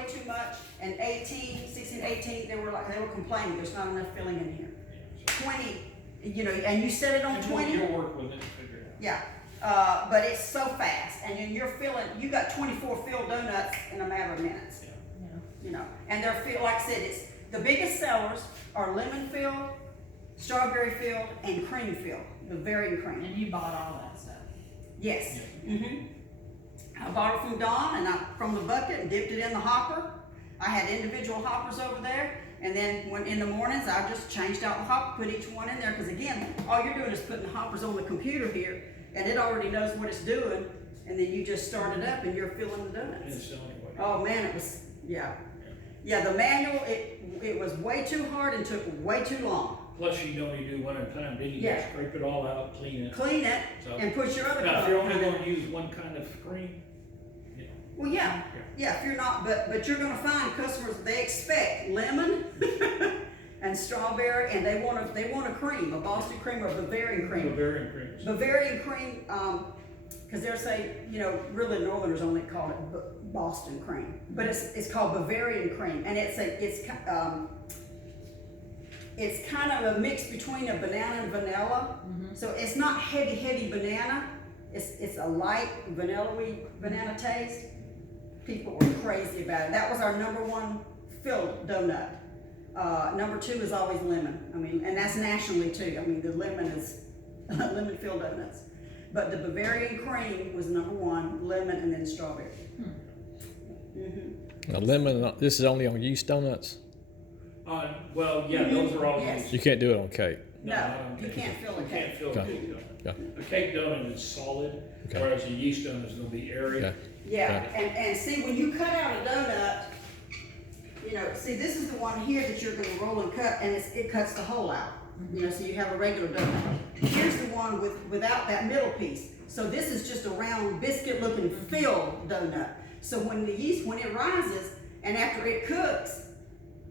way too much, and 16, 18, they were complaining, there's not enough filling in here. 20, you know, and you set it on 20. You'll work with it and figure it out. Yeah, but it's so fast, and then you're filling, you got 24 filled donuts in a matter of minutes. Yeah. You know, and they're filled, like I said, it's, the biggest sellers are lemon filled, strawberry filled, and cream filled, Bavarian cream. And you bought all that stuff? Yes. Yeah. I bought it from Dawn and from the bucket and dipped it in the hopper. I had individual hoppers over there, and then when in the mornings I just changed out the hopper, put each one in there, because again, all you're doing is putting the hoppers on the computer here, and it already knows what it's doing, and then you just start it up and you're filling the donuts. And it's the only way. Oh man, it was, yeah. Yeah, the manual, it was way too hard and took way too long. Plus you only do one at a time, then you Yeah. just scrape it all out, clean it. Clean it So- and put your other Now, if you're color only in gonna it. use one kind of cream, you know. Well, yeah, if you're not, but you're gonna find customers, they expect lemon and strawberry, and they want a cream, a Boston cream or a Bavarian cream. Bavarian creams. Bavarian cream, cause they're saying, you know, really Northerners only call it Boston cream, but it's called Bavarian cream, and it's kind of a mix between a banana and vanilla. So it's not heavy banana. It's a light vanilla-y banana taste. People were crazy about it. That was our #1 filled donut. #2 is always lemon. I mean, and that's nationally too. I mean, the lemon is lemon filled donuts. But the Bavarian cream was #1, lemon, and then strawberry. Now, lemon, this is only on yeast donuts? Well, yeah, those are all Yes. used. You can't do it on cake? No, I don't you think can't fill a You can't cake. fill a Okay. cake donut. Yeah. A cake donut is solid, Okay. whereas a yeast donut is gonna be airy. Yeah. Yeah, and see, when you cut out a donut, you know, see, this is the one here that you're gonna roll and cut, and it cuts the hole out. You know, so you have a regular donut. Here's the one without that middle piece. So this is just a round biscuit-looking filled donut. So when the yeast, when it rises, and after it cooks,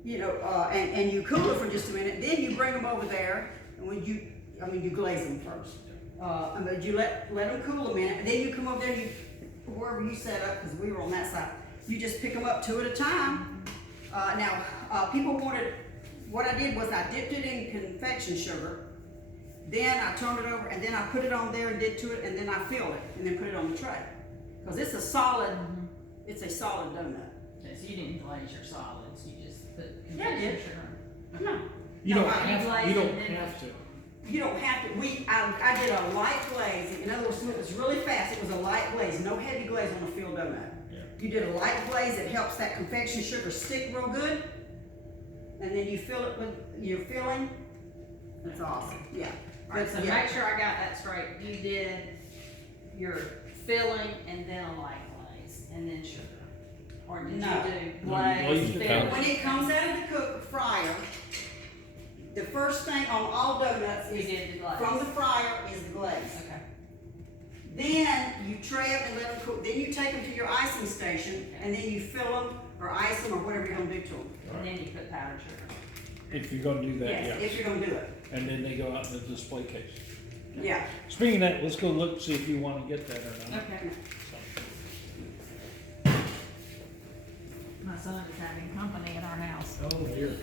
you know, and you cool it for just a minute, then you bring them over there, and you glaze them first. But you let them cool a minute, and then you come over there, wherever you set up, because we were on that side, you just pick them up 2 at a time. Now, people wanted, what I did was I dipped it in confection sugar, then I turned it over, and then I put it on there and did to it, and then I filled it, and then put it on the tray. Because it's a solid donut. Okay, so you didn't glaze your solids, you just put Yeah, I did. confection sugar? No, You No, don't I have, glaze you it don't and then- have to. you don't have to, I did a light glaze. In other words, it was really fast, it was a light glaze, no heavy glaze on a filled donut. Yeah. You did a light glaze, it helps that confection sugar stick real good. And then you fill it with your filling. That's awesome, yeah. Alright, so Yeah. make sure I got that straight, you did your filling and then a light glaze, and then sugar? Or did you No. do No, you glaze, glazed it filling? down. When it comes out of the fryer, the first thing on all donuts You is, did the glaze? from the fryer is the glaze. Okay, Then you tray them and let them cool. Then you take them to your icing station, and then you fill them or ice them or whatever you're gonna do to them. and then you put powdered sugar. If you're gonna do that, Yes, yeah. if you're gonna do it. And then they go out in the display case. Yeah. Speaking of that, let's go look, see if you wanna get that or not. Okay. So. My son is having company at our house. Oh dear.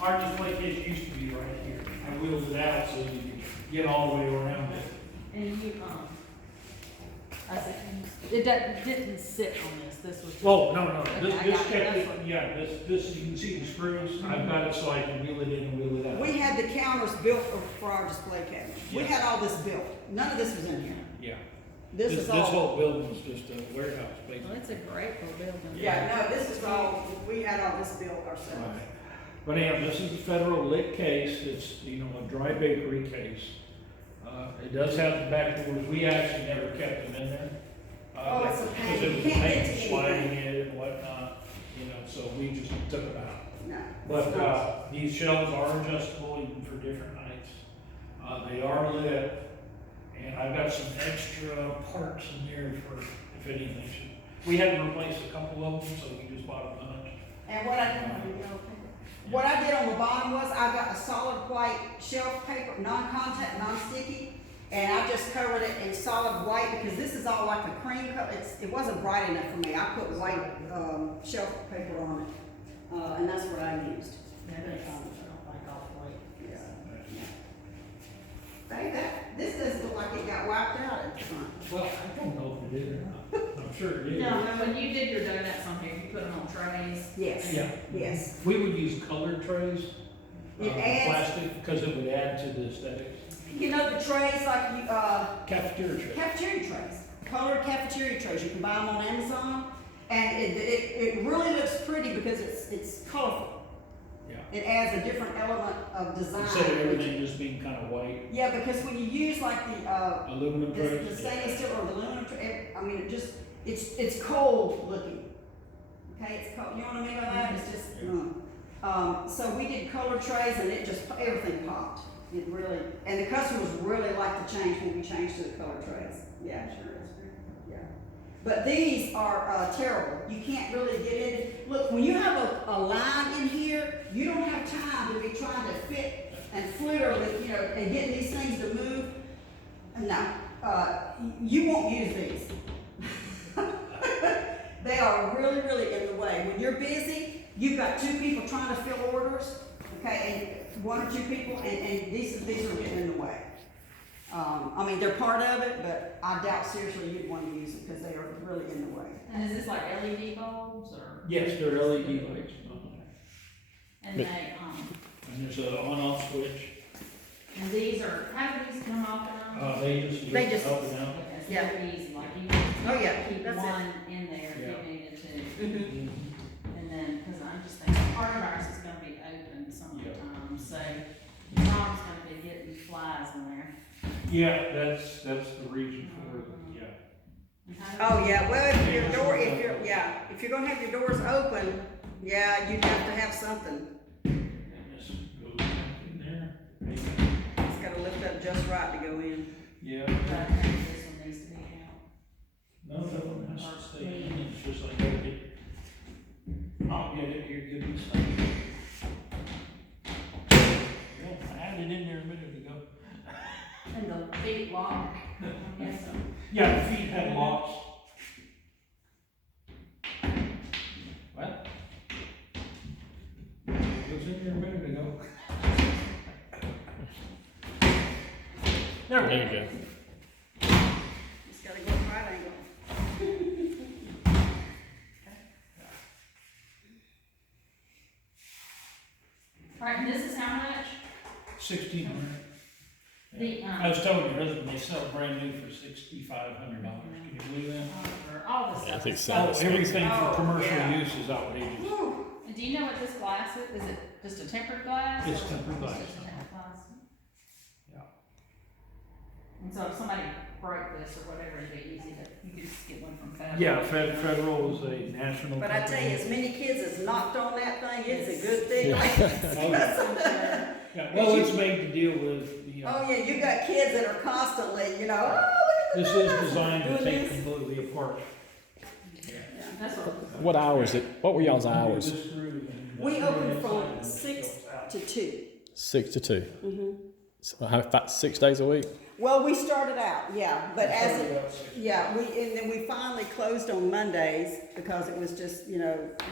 Our display case used to be right here. I wheeled it out so you could get all the way around it. And you, I said, didn't sit on this was. Well, no, Okay, this I kept got it. it, yeah, this, you can see the screws. I've got it so I can wheel it in and wheel it out. We had the counters built for our display cabinet. We Yeah. had all this built. None of this was in here. Yeah. This is This all. whole building's just a warehouse, Well, basically. it's a great little building. Yeah, no, this is all, we had all this built ourselves. Right. But anyhow, this is a federal lit case, it's, you know, a dry bakery case. It does have the back doors, we actually never kept them in there. Oh, it's a pain. Because it You was can't get paint to sliding anything. in and whatnot, you know, so we just took it out. No. But, these shelves are adjustable even for different heights. They are lit, and I've got some extra parts in there for, if anything should. We had to replace a couple of them, so we just bought a bunch. And what I did on the bottom was I got a solid white shelf paper, non-contact, non-sticky, And I just covered it in solid white because this is all like a cream color. It wasn't bright enough for me. I put white, shelf paper on it, and that's what I used. That is, I don't like off-white. This doesn't look like it got wiped out at the front. Well, I don't know if it did or not. I'm sure it did. No, when you did your donuts on here, you put them on trays. Yes. Yeah. Yes. We would use colored trays, It adds, plastic, because it would add to the aesthetics. you know, the trays like you, Cafeteria tray. cafeteria trays, colored cafeteria trays. You can buy them on Amazon, and it really looks pretty because it's colorful. Yeah. It adds a different element of design. Instead of everything just being kind of white, Yeah, because when you use like the aluminum trays. the stainless steel or the aluminum tray, I mean, it's cold looking. Okay, it's cold. You know what I mean by that? It's just. So we did color trays, and it just everything popped. It really, and the customers really liked the change when we changed to the color trays. Yeah, sure is. Yeah. But these are terrible. You can't really get in. Look, when you have a line in here, you don't have time to be trying to fit and flitter with, and getting these things to move. No, you won't use these. They are really, really in the way. When you're busy, you've got two people trying to fill orders, okay, and one or two people, and these are getting in the way. I mean, they're part of it, but I doubt seriously you'd want to use them because they are really in the way. And is this like LED bulbs or? Yes, they're LED lights. And But- they, And there's an on-off switch. and these are, how do these come off and on? They just They lift just- up and down. Okay, it's Yeah. very easy, like you Oh, yeah, keep that's it. one in there if Yeah. you needed to. Mm-hmm. And then, cause I'm just thinking, part of ours is gonna be open sometimes, so Tom's gonna be getting flies in there. Yeah, that's the reason for it, yeah. And how do Oh, we- yeah, well, if you're gonna have your doors open, yeah, you'd have to have something. Just go back in there. It's gotta lift up just right to go in. Yeah. But I think this one needs to be out. No, that one has to stay in, it's just like, I'll get it here, give me some. Well, I had it in there a minute ago. And the feet lock, I'm guessing. Yeah, the feet had locks. What? It was in there a minute ago. There we There go. you go. It's gotta go right angle. Alright, and this is how much? 1,600. The, I was telling your husband they sell brand new for $6,500. Can you believe that? For all this Yeah, I stuff. think is so. Oh, so- everything for Oh, commercial yeah. use is outrageous. Whew. And do you know what this glass is? Is it just a tempered glass? It's or- tempered glass. It's just a tempered glass. Yeah. And so if somebody broke this or whatever, it'd be easy to, you could just get one from Federal. Yeah, Federal is a national. But I tell you, as company. many kids as knocked on that thing, it's a good thing. Oh, yeah, well, it's made to deal with the, Oh, yeah, you got kids that are constantly, oh, look at this this. is designed to Doing take this. completely apart. That's what. What hours what were y'all's hours? This through and- We open from and it 6 goes out. to 2. 6 to 2. Mm-hmm. So about 6 days a week? Well, we started out, yeah, but as Started it, out six. yeah, and then we finally closed on Mondays because it was just,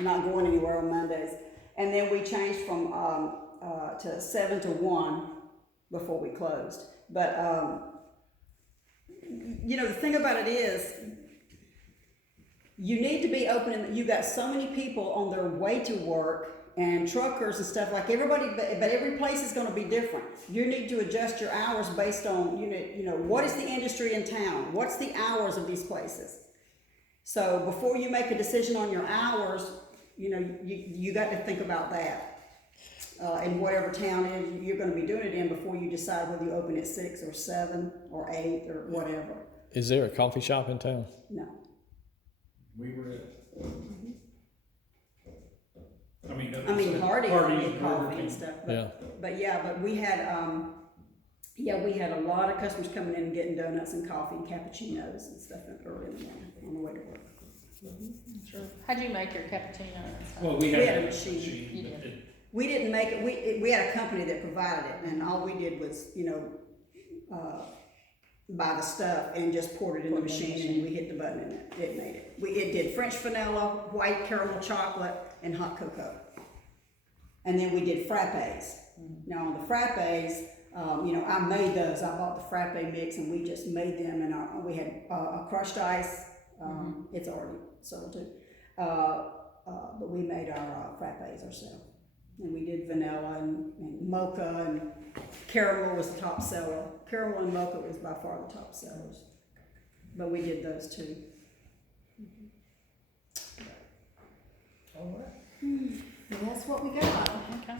not going anywhere on Mondays. And then we changed from, to 7 to 1 before we closed. But, the thing about it is, you need to be open, and you got so many people on their way to work and truckers and stuff, like everybody, but every place is gonna be different. You need to adjust your hours based on, what is the industry in town? What's the hours of these places? So before you make a decision on your hours, you got to think about that. In whatever town you're gonna be doing it in before you decide whether you open at 6 or 7 or 8 or whatever. Is there a coffee shop in town? No. We were at. I mean, Hardee's Hardee's, made Burger coffee and King. stuff, Yeah. but we had a lot of customers coming in and getting donuts and coffee and cappuccinos and stuff early in the morning on the way to work. How'd you make your cappuccino and stuff? Well, we We had had a a machine. machine. You but did. it- We didn't make it, we had a company that provided it, and all we did was, buy the stuff and just poured it in the machine and we hit the button and it made it. It did French vanilla, white caramel chocolate, and hot cocoa. And then we did frappes. Now on the frappes, you know, I made those. I bought the frappe mix and we just made them, and we had a crushed ice. It's already sold too. But we made our frappes ourselves. And we did vanilla and mocha, and caramel was the top seller. Caramel and mocha was by far the top sellers. But we did those too. All right. And that's what we got. Okay.